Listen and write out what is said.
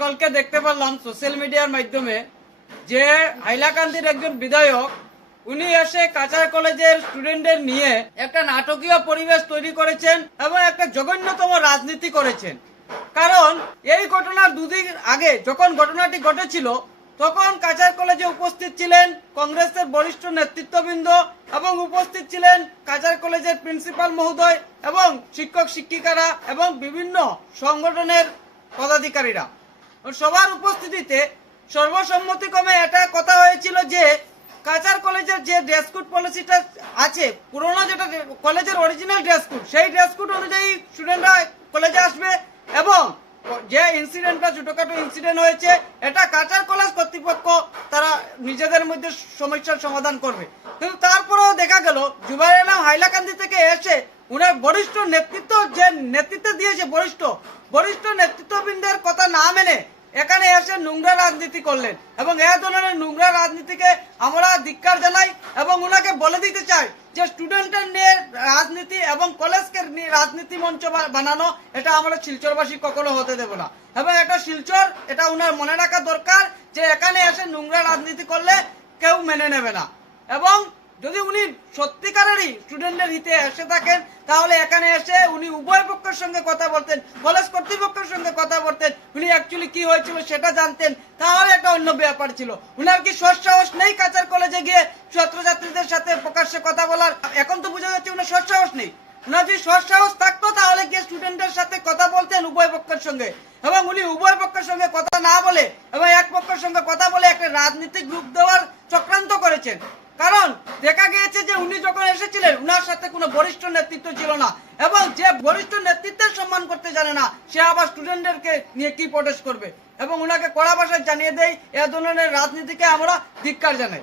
গতকালকে দেখতে পারলাম সোশ্যাল মিডিয়ার মাধ্যমে যে হাইলাকান্দির একজন বিধায়ক উনি এসে কাছাড় কলেজের স্টুডেন্টদের নিয়ে একটা নাটকীয় পরিবেশ তৈরি করেছেন এবং একটা জঘন্যতম রাজনীতি করেছেন। কারণ এই ঘটনার দুদিন আগে যখন ঘটনাটি ঘটেছিল তখন কাছাড় কলেজে উপস্থিত ছিলেন কংগ্রেসের বরিষ্ঠ নেতৃত্ববৃন্দ এবং উপস্থিত ছিলেন কাছাড় কলেজের প্রিন্সিপাল মহোদয় এবং শিক্ষক শিক্ষিকারা এবং বিভিন্ন সংগঠনের পদাধিকারীরা। সবার উপস্থিতিতে সর্বসম্মতিক্রমে এটা কথা হয়েছিল যে কাছাড় কলেজের যে ড্রেস কোড পলিসিটা আছে, পুরোনো যেটা কলেজের অরিজিনাল ড্রেস কোড, সেই ড্রেস কোড অনুযায়ী স্টুডেন্টরা কলেজে আসবে এবং যে ইনসিডেন্টটা ছোটখাটো ইনসিডেন্ট হয়েছে এটা কাছাড় কলেজ কর্তৃপক্ষ তারা নিজেদের মধ্যে সমস্যার সমাধান করবে। কিন্তু তারপরেও দেখা গেল জুবাইর আলম হাইলাকান্দি থেকে এসে উনার বরিষ্ঠ নেতৃত্ব যে নেতৃত্ব দিয়েছে বরিষ্ঠ নেতৃত্ববৃন্দের কথা না মেনে এখানে এসে নোংরা রাজনীতি করলেন এবং এই ধরনের নোংরা রাজনীতিকে আমরা ধিক্কার জানাই এবং উনাকে বলে দিতে চাই যে স্টুডেন্টের নিয়ে রাজনীতি এবং কলেজকে নিয়ে রাজনীতি মঞ্চ বানানো এটা আমরা শিলচরবাসী কখনো হতে দেব না এবং এটা শিলচর এটা উনার মনে রাখা দরকার যে এখানে এসে নোংরা রাজনীতি করলে কেউ মেনে নেবে না। এবং যদি উনি সত্যিকারেরই স্টুডেন্টদের হিতে এসে থাকেন তাহলে এখানে এসে উনি উভয় পক্ষের সঙ্গে কথা বলতেন, কলেজ কর্তৃপক্ষের সঙ্গে কথা বলতেন, উনি অ্যাকচুয়ালি কি হয়েছিল সেটা জানতেন, তাহলে একটা অন্য ব্যাপার ছিল। উনার কি সৎসাহস নেই কাছাড় কলেজে গিয়ে ছাত্রছাত্রীদের সাথে প্রকাশ্যে কথা বলার? এখন তো বোঝা যাচ্ছে উনার সৎসাহস নেই। উনার যদি সৎসাহস থাকতো তাহলে গিয়ে স্টুডেন্টদের সাথে কথা বলতেন উভয় পক্ষের সঙ্গে, এবং উনি উভয় পক্ষের সঙ্গে কথা না বলে এবং এক পক্ষের সঙ্গে কথা বলে একটা রাজনৈতিক রূপ দেওয়ার চক্রান্ত করেছেন। কারণ দেখা গিয়েছে যে উনি যখন এসেছিলেন উনার সাথে কোনো বরিষ্ঠ নেতৃত্ব ছিল না এবং যে বরিষ্ঠ নেতৃত্বের সম্মান করতে জানে না সে আবার স্টুডেন্টদেরকে নিয়ে কি প্রোটেস্ট করবে, এবং উনাকে কড়া ভাষায় জানিয়ে দেয় এ ধরনের রাজনীতিকে আমরা ধিক্কার জানাই।